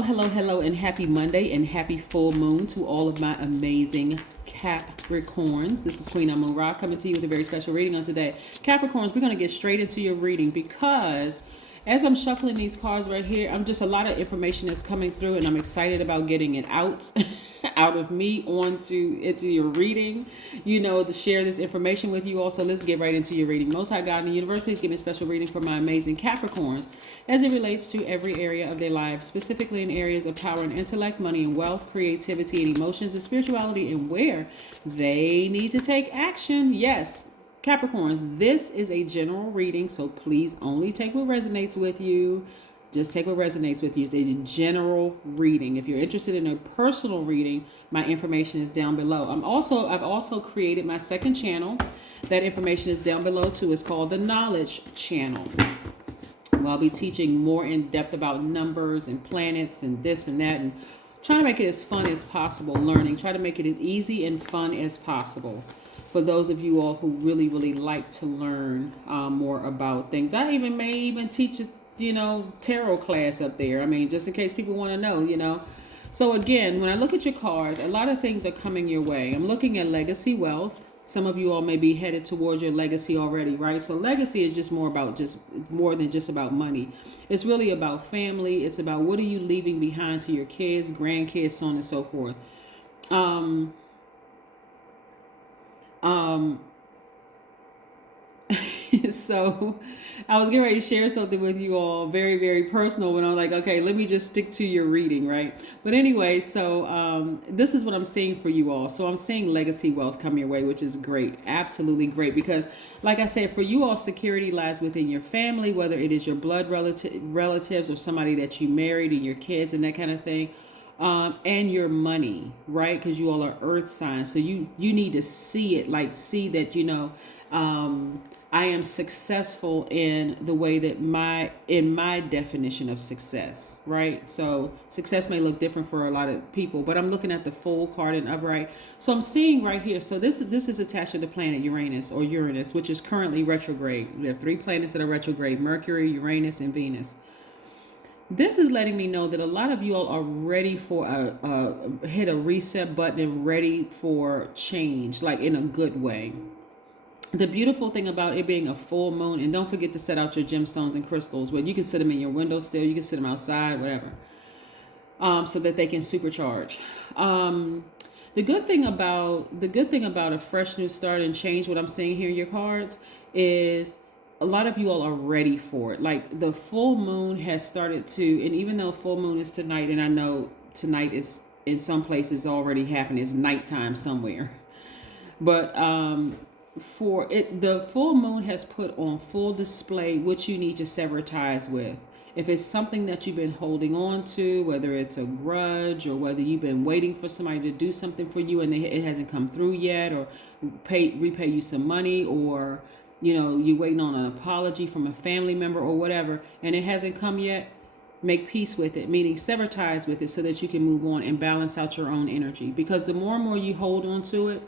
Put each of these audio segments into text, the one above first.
Hello, and happy Monday and happy full moon to all of my amazing Capricorns. This is Queen Amun Ra coming to you with a very special reading on today. Capricorns, we're going to get straight into your reading because as I'm shuffling these cards right here, I'm just a lot of information that's coming through and I'm excited about getting it out out of me into your reading, to share this information with you all. So let's get right into your reading. Most High God in the universe, please give me a special reading for my amazing Capricorns as it relates to every area of their lives, specifically in areas of power and intellect, money and wealth, creativity and emotions and spirituality, and where they need to take action. Yes, Capricorns, this is a general reading, so please only take what resonates with you. Just take what resonates with you. It's a general reading. If you're interested in a personal reading, my information is down below. I've also created my second channel. That information is down below too. It's called the Knowledge Channel. I'll be teaching more in depth about numbers and planets and this and that, and trying to make it as fun as possible. Try to make it as easy and fun as possible for those of you all who really, really like to learn more about things. I may even teach a tarot class up there. Just in case people want to know, So again, when I look at your cards, a lot of things are coming your way. I'm looking at legacy wealth. Some of you all may be headed towards your legacy already, right? So legacy is more than just about money. It's really about family. It's about what are you leaving behind to your kids, grandkids, so on and so forth. So I was getting ready to share something with you all very, very personal when I'm like, okay, let me just stick to your reading, right? But anyway, so this is what I'm seeing for you all. So I'm seeing legacy wealth come your way, which is great. Absolutely great. Because like I said, for you all, security lies within your family, whether it is your blood relatives or somebody that you married and your kids and that kind of thing. And your money, right? Because you all are earth signs. So you need to see it, see that, I am successful in the way that in my definition of success, right? So success may look different for a lot of people, but I'm looking at the full card and upright. So I'm seeing right here. So this is attached to the planet Uranus, which is currently retrograde. There are 3 planets that are retrograde: Mercury, Uranus, and Venus. This is letting me know that a lot of you all are ready for hit a reset button and ready for change, like in a good way. The beautiful thing about it being a full moon, and don't forget to set out your gemstones and crystals, but you can sit them in your windowsill, you can sit them outside, whatever, so that they can supercharge. The good thing about a fresh new start and change, what I'm seeing here in your cards, is a lot of you all are ready for it. Like the full moon has started to, and even though full moon is tonight, and I know tonight is in some places already happening, it's nighttime somewhere, but for it, the full moon has put on full display what you need to sever ties with. If it's something that you've been holding on to, whether it's a grudge or whether you've been waiting for somebody to do something for you and it hasn't come through yet, or repay you some money, or you're waiting on an apology from a family member or whatever, and it hasn't come yet, make peace with it, meaning sever ties with it so that you can move on and balance out your own energy. Because the more and more you hold on to it,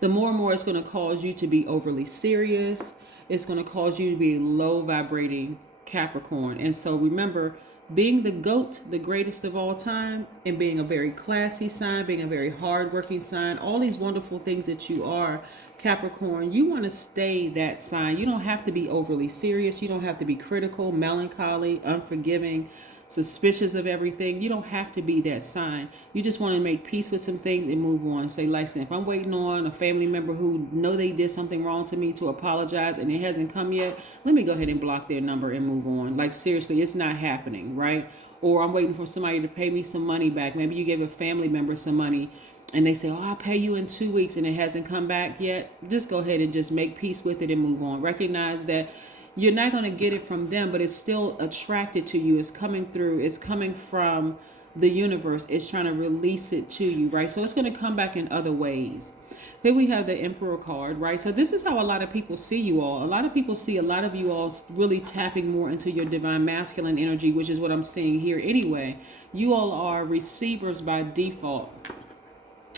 the more and more it's going to cause you to be overly serious. It's going to cause you to be low vibrating Capricorn. And so remember, being the GOAT, the greatest of all time, and being a very classy sign, being a very hardworking sign, all these wonderful things that you are, Capricorn, you want to stay that sign. You don't have to be overly serious. You don't have to be critical, melancholy, unforgiving, suspicious of everything. You don't have to be that sign. You just want to make peace with some things and move on and say, listen, if I'm waiting on a family member who know they did something wrong to me to apologize and it hasn't come yet, let me go ahead and block their number and move on. Like seriously, it's not happening, right? Or I'm waiting for somebody to pay me some money back. Maybe you gave a family member some money and they say, oh, I'll pay you in 2 weeks and it hasn't come back yet. Just go ahead and just make peace with it and move on. Recognize that you're not going to get it from them, but it's still attracted to you. It's coming through. It's coming from the universe. It's trying to release it to you, right? So it's going to come back in other ways. Here we have the Emperor card, right? So this is how a lot of people see you all. A lot of people see a lot of you all really tapping more into your divine masculine energy, which is what I'm seeing here anyway. You all are receivers by default.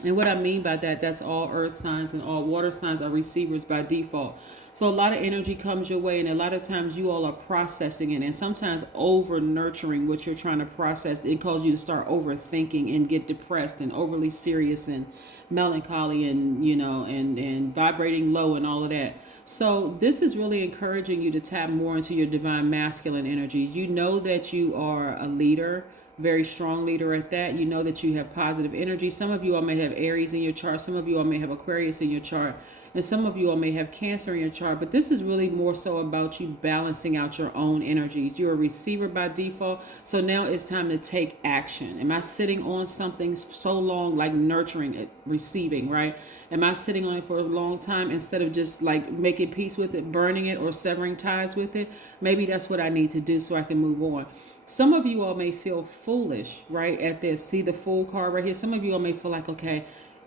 And what I mean by that, that's all earth signs and all water signs are receivers by default. So a lot of energy comes your way, and a lot of times you all are processing it, and sometimes over nurturing what you're trying to process. It causes you to start overthinking and get depressed and overly serious and melancholy, and and vibrating low and all of that. So this is really encouraging you to tap more into your divine masculine energy. You know that you are a leader, very strong leader at that. You know that you have positive energy. Some of you all may have Aries in your chart. Some of you all may have Aquarius in your chart. And some of you all may have Cancer in your chart. But this is really more so about you balancing out your own energies. You're a receiver by default. So now it's time to take action. Am I sitting on something so long, like nurturing it, receiving, right? Am I sitting on it for a long time instead of just like making peace with it, burning it, or severing ties with it? Maybe that's what I need to do so I can move on. Some of you all may feel foolish, right, at this. See the Fool card right here? Some of you all may feel like, okay,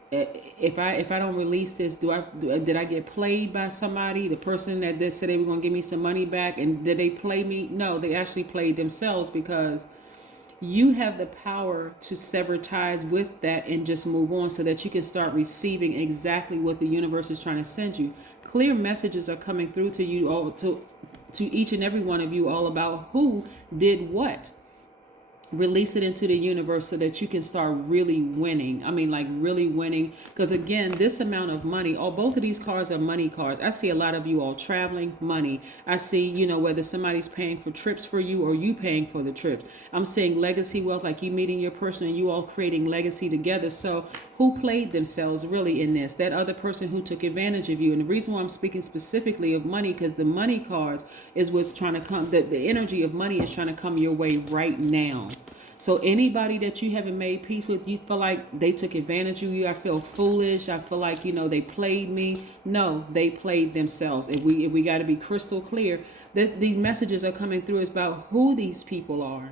if I don't release this, did I get played by somebody? The person that said they were going to give me some money back, and did they play me? No, they actually played themselves, because you have the power to sever ties with that and just move on so that you can start receiving exactly what the universe is trying to send you. Clear messages are coming through to you all, to each and every one of you, all about who did what. Release it into the universe so that you can start really winning. I mean, like really winning. Because again, this amount of money, both of these cards are money cards. I see a lot of you all traveling, money. I see, whether somebody's paying for trips for you or you paying for the trips. I'm seeing legacy wealth, like you meeting your person and you all creating legacy together. So who played themselves really in this? That other person who took advantage of you. And the reason why I'm speaking specifically of money, because the money cards is what's trying to come, the energy of money is trying to come your way right now. So anybody that you haven't made peace with, you feel like they took advantage of you. I feel foolish. I feel like, they played me. No, they played themselves. If we got to be crystal clear, these messages are coming through. It's about who these people are.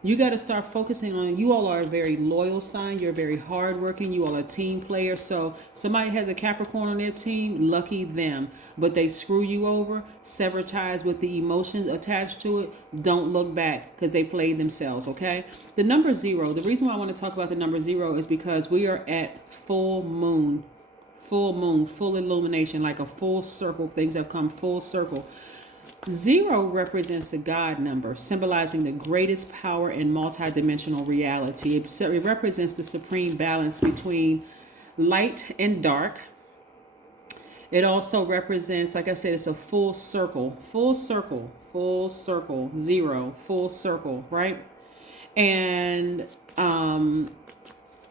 You got to start focusing on, you all are a very loyal sign. You're very hardworking. You all are team players. So somebody has a Capricorn on their team, lucky them. But they screw you over, sever ties with the emotions attached to it. Don't look back, because they played themselves, okay? The number 0, the reason why I want to talk about the number 0 is because we are at full moon, full illumination, like a full circle. Things have come full circle. 0 represents a God number, symbolizing the greatest power in multidimensional reality. It represents the supreme balance between light and dark. It also represents, like I said, it's a full circle, 0, full circle, right? And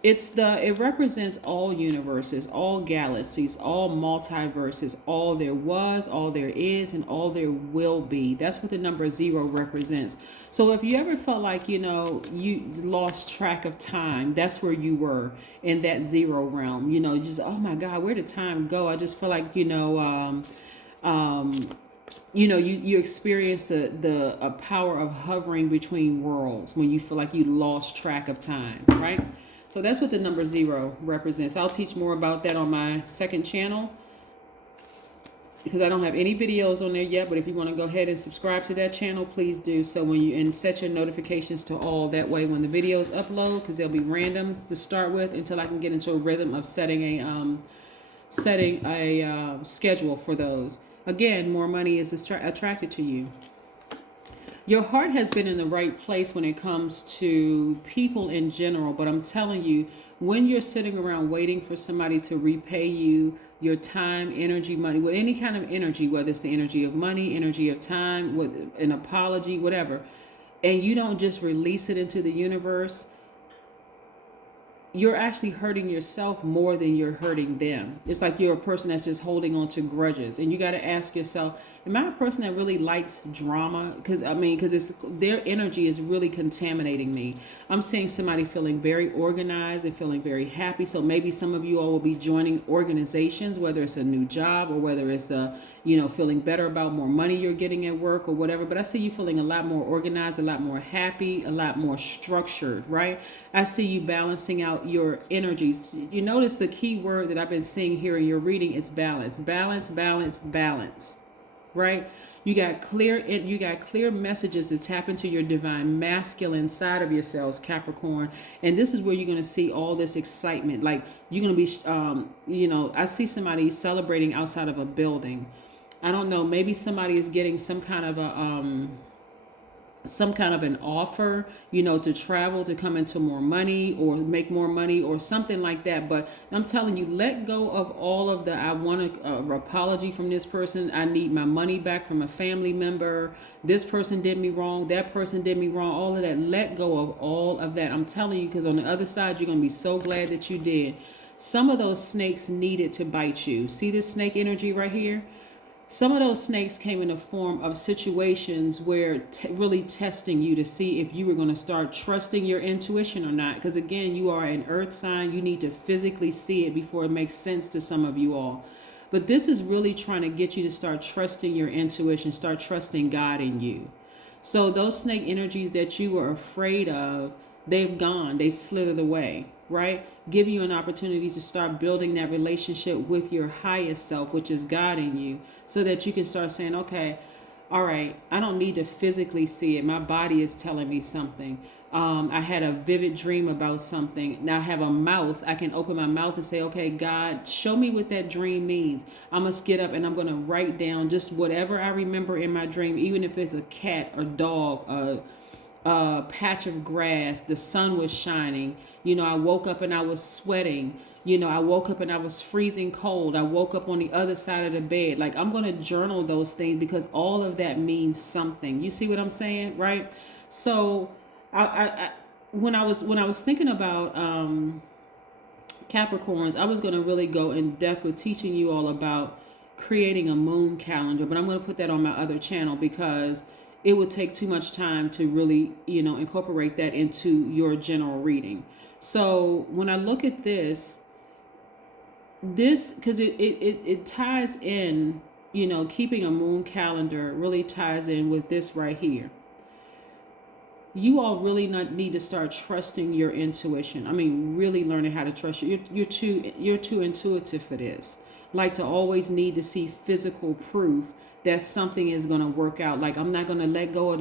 it represents all universes, all galaxies, all multiverses, all there was, all there is, and all there will be. That's what the number 0 represents. So if you ever felt like, you lost track of time, that's where you were, in that 0 realm. Just, oh my God, where did time go? I just feel like, you experience a power of hovering between worlds when you feel like you lost track of time, right? So that's what the number 0 represents. I'll teach more about that on my second channel, because I don't have any videos on there yet. But if you want to go ahead and subscribe to that channel, please do so. And set your notifications to all. That way, when the videos upload, because they'll be random to start with, until I can get into a rhythm of setting a schedule for those. Again, more money is attracted to you. Your heart has been in the right place when it comes to people in general, but I'm telling you, when you're sitting around waiting for somebody to repay you your time, energy, money, with any kind of energy, whether it's the energy of money, energy of time, with an apology, whatever, and you don't just release it into the universe, you're actually hurting yourself more than you're hurting them. It's like you're a person that's just holding on to grudges. And you got to ask yourself, am I a person that really likes drama? Because their energy is really contaminating me. I'm seeing somebody feeling very organized and feeling very happy. So maybe some of you all will be joining organizations, whether it's a new job or whether it's feeling better about more money you're getting at work or whatever. But I see you feeling a lot more organized, a lot more happy, a lot more structured, right? I see you balancing out your energies. You notice the key word that I've been seeing here in your reading is balance. Balance, balance, balance, right? You got clear messages to tap into your divine masculine side of yourselves, Capricorn. And this is where you're going to see all this excitement. Like you're going to be, I see somebody celebrating outside of a building. I don't know, maybe somebody is getting some kind of an offer, to travel, to come into more money or make more money or something like that. But I'm telling you, let go of all of the, I want an apology from this person. I need my money back from a family member. This person did me wrong. That person did me wrong. All of that. Let go of all of that. I'm telling you, because on the other side, you're going to be so glad that you did. Some of those snakes needed to bite you. See this snake energy right here? Some of those snakes came in the form of situations where really testing you to see if you were going to start trusting your intuition or not. Because again, you are an earth sign. You need to physically see it before it makes sense to some of you all. But this is really trying to get you to start trusting your intuition, start trusting God in you. So those snake energies that you were afraid of, they've gone, they slithered away, right? Give you an opportunity to start building that relationship with your highest self, which is God in you, so that you can start saying, okay, all right, I don't need to physically see it. My body is telling me something. I had a vivid dream about something. Now I have a mouth. I can open my mouth and say, okay, God, show me what that dream means. I must get up and I'm going to write down just whatever I remember in my dream, even if it's a cat or dog, a patch of grass, the sun was shining. I woke up and I was sweating. I woke up and I was freezing cold. I woke up on the other side of the bed. Like, I'm going to journal those things because all of that means something. You see what I'm saying, right? So when I was thinking about Capricorns, I was going to really go in depth with teaching you all about creating a moon calendar, but I'm going to put that on my other channel because it would take too much time to really, incorporate that into your general reading. So when I look at this, because it ties in, keeping a moon calendar really ties in with this right here. You all really need to start trusting your intuition. I mean, really learning how to trust you. You're too intuitive for this. Like to always need to see physical proof that something is going to work out. Like, I'm not going to let go of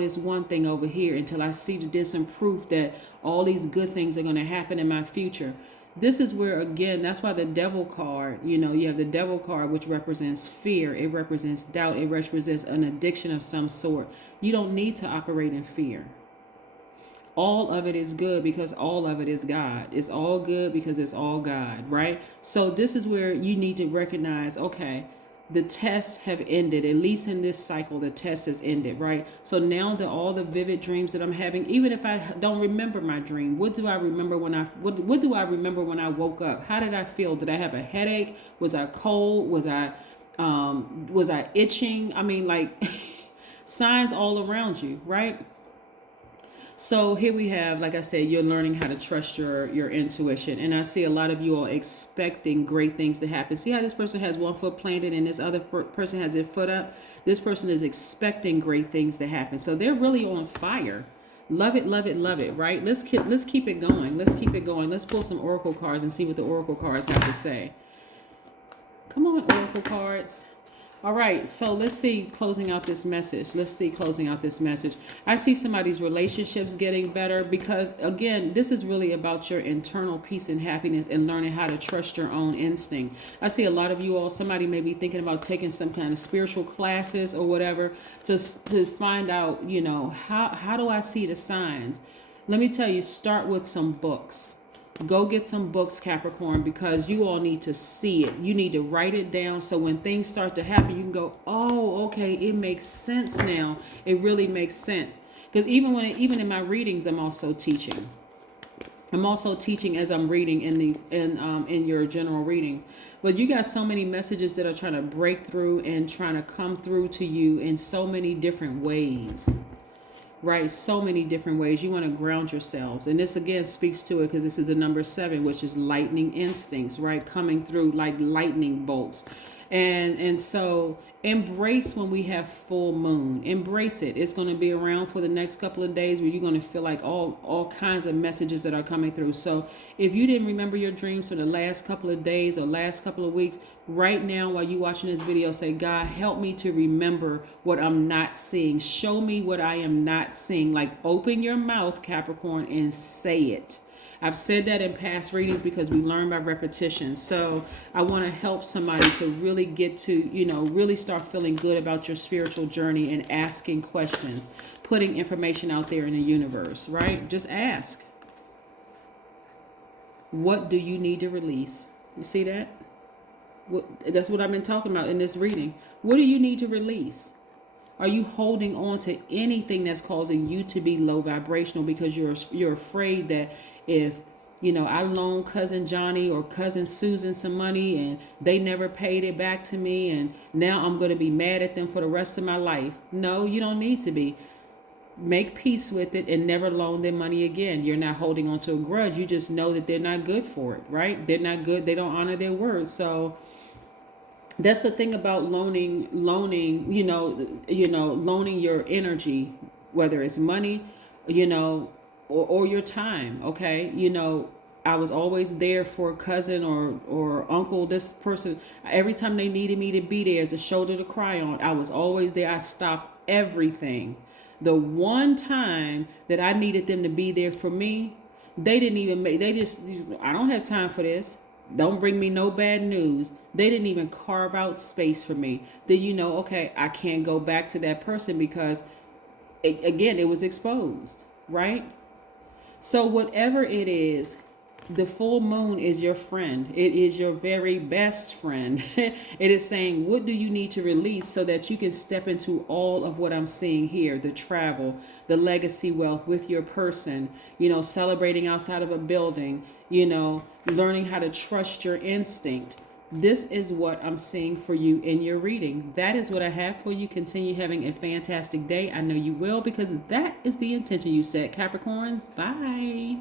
this one thing over here until I see that there's some proof that all these good things are going to happen in my future. This is where, again, that's why the devil card, you have the devil card, which represents fear. It represents doubt. It represents an addiction of some sort. You don't need to operate in fear. All of it is good because all of it is God. It's all good because it's all God, right? So this is where you need to recognize, okay, the tests have ended. At least in this cycle, the test has ended, right? So now that all the vivid dreams that I'm having, even if I don't remember my dream, what do I remember when what do I remember when I woke up? How did I feel? Did I have a headache? Was I cold? Was I itching? I mean, like signs all around you, right? So here we have, like I said, you're learning how to trust your intuition. And I see a lot of you all expecting great things to happen. See how this person has one foot planted and this other person has their foot up? This person is expecting great things to happen. So they're really on fire. Love it, love it, love it, right? Let's keep it going. Let's keep it going. Let's pull some oracle cards and see what the oracle cards have to say. Come on, oracle cards. All right, so let's see closing out this message. I see somebody's relationships getting better because, again, this is really about your internal peace and happiness and learning how to trust your own instinct. I see a lot of you all, somebody may be thinking about taking some kind of spiritual classes or whatever to find out, how do I see the signs? Let me tell you, start with some books. Go get some books, Capricorn, because you all need to see it. You need to write it down so when things start to happen, you can go, oh, okay, it makes sense now. It really makes sense. Because even in my readings, I'm also teaching. I'm also teaching as I'm reading in your general readings. But you got so many messages that are trying to break through and trying to come through to you in so many different ways. Right, so many different ways. You want to ground yourselves, and this again speaks to it because this is the number 7, which is lightning instincts, right, coming through like lightning bolts. And so embrace when we have full moon. Embrace it. It's going to be around for the next couple of days where you're going to feel like all kinds of messages that are coming through. So if you didn't remember your dreams for the last couple of days or last couple of weeks, right now while you're watching this video, say, God, help me to remember what I'm not seeing. Show me what I am not seeing. Like, open your mouth, Capricorn, and say it. I've said that in past readings because we learn by repetition. So I want to help somebody to really get to, really start feeling good about your spiritual journey and asking questions, putting information out there in the universe, right? Just ask. What do you need to release? You see that? That's what I've been talking about in this reading. What do you need to release? Are you holding on to anything that's causing you to be low vibrational because you're afraid that if I loaned cousin Johnny or cousin Susan some money and they never paid it back to me and now I'm going to be mad at them for the rest of my life? No, you don't need to be. Make peace with it and never loan them money again. You're not holding on to a grudge. You just know that they're not good for it, right? They're not good. They don't honor their word. So that's the thing about loaning, loaning your energy, whether it's money, or your time. Okay. I was always there for a cousin or uncle, this person. Every time they needed me to be there, as a shoulder to cry on, I was always there. I stopped everything. The one time that I needed them to be there for me, they didn't even I don't have time for this. Don't bring me no bad news. They didn't even carve out space for me. Then okay, I can't go back to that person because, it was exposed, right? So whatever it is, the full moon is your friend. It is your very best friend. It is saying, what do you need to release so that you can step into all of what I'm seeing here? The travel, the legacy wealth with your person, celebrating outside of a building, learning how to trust your instinct. This is what I'm seeing for you in your reading. That is what I have for you. Continue having a fantastic day. I know you will because that is the intention you set. Capricorns, bye.